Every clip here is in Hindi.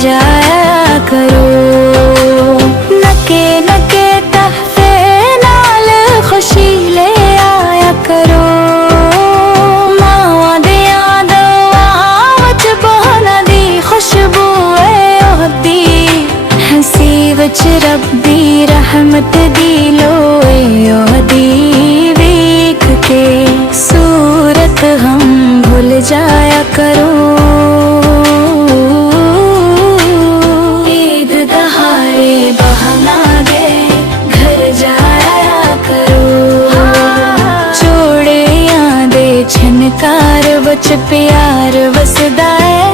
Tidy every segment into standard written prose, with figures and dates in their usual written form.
जाया करो। नके नके तहफे नाल खुशी ले आया करो। मावां दियां दुआवां विच बहना दी खुशबू ओहदी, हंसी विच रब दी रहमत दी लोए ओहदी। वेख के सूरत हम भूल जाया करो। ईद दहाड़े बहाना दे घर जाया करो। चूड़ियां दे झनकार विच प्यार वसदा है।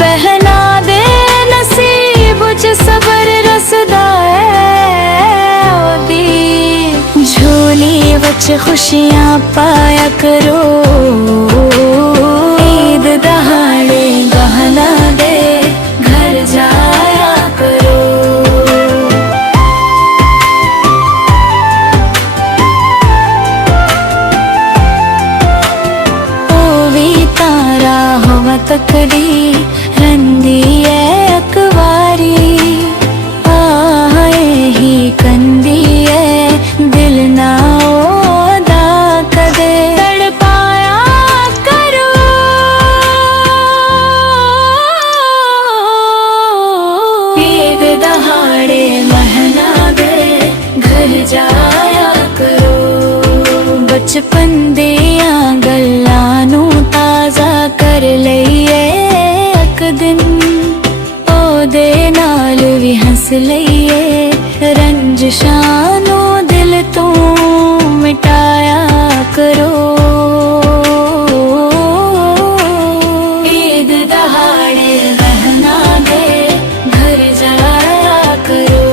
बहना दे नसीब च सबर रसदा है। ओदी झोली विच खुशियां पाया करो। ईद दहाड़े बहाना दे घर जाया करो। ओ भी तारा हवा तकड़ी रंदी है अकवारी। आए ही कंदी है दिल ना ओदा कदे तड़पाया करो। ईद दहाड़े बहाना दे घर जाया करो। बचपन दियां गल्लां नू ताज़ा कर लईए एक दिन। ओदे नाल भी हंस लईए। रंजिशां नू दिल तू मिटाया करो। ईद दहाड़े बहाना दे घर जाया करो।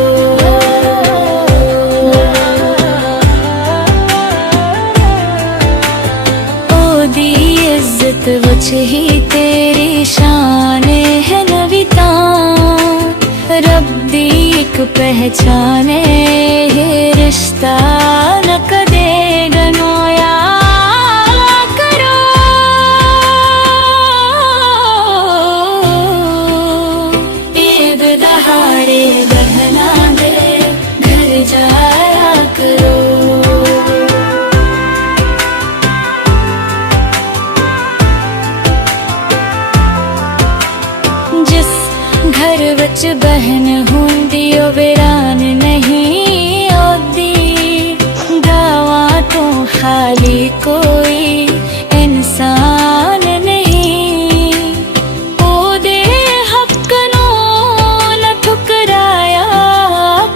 ओदी इज्जत विच ही तेरी शान है नवीता। रब दी एक पहचान है रिश्ता न कदे गनोया करो। ईद दहाड़े बहाना दे घर जाया करो। जिस घर विच बहन हुंदी ओ वीरान नहीं ओदी। गावां तो खाली कोई इंसान नहीं। ओदे हक नू न ठुकराया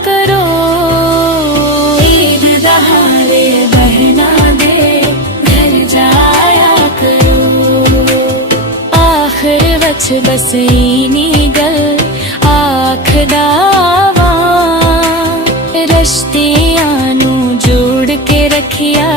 करो। ईद दहाड़े बहाना दे घर जाया करो। आखिर विच बस इनी गल आखदा वां। रिश्तियां नू जोड़ के रखिया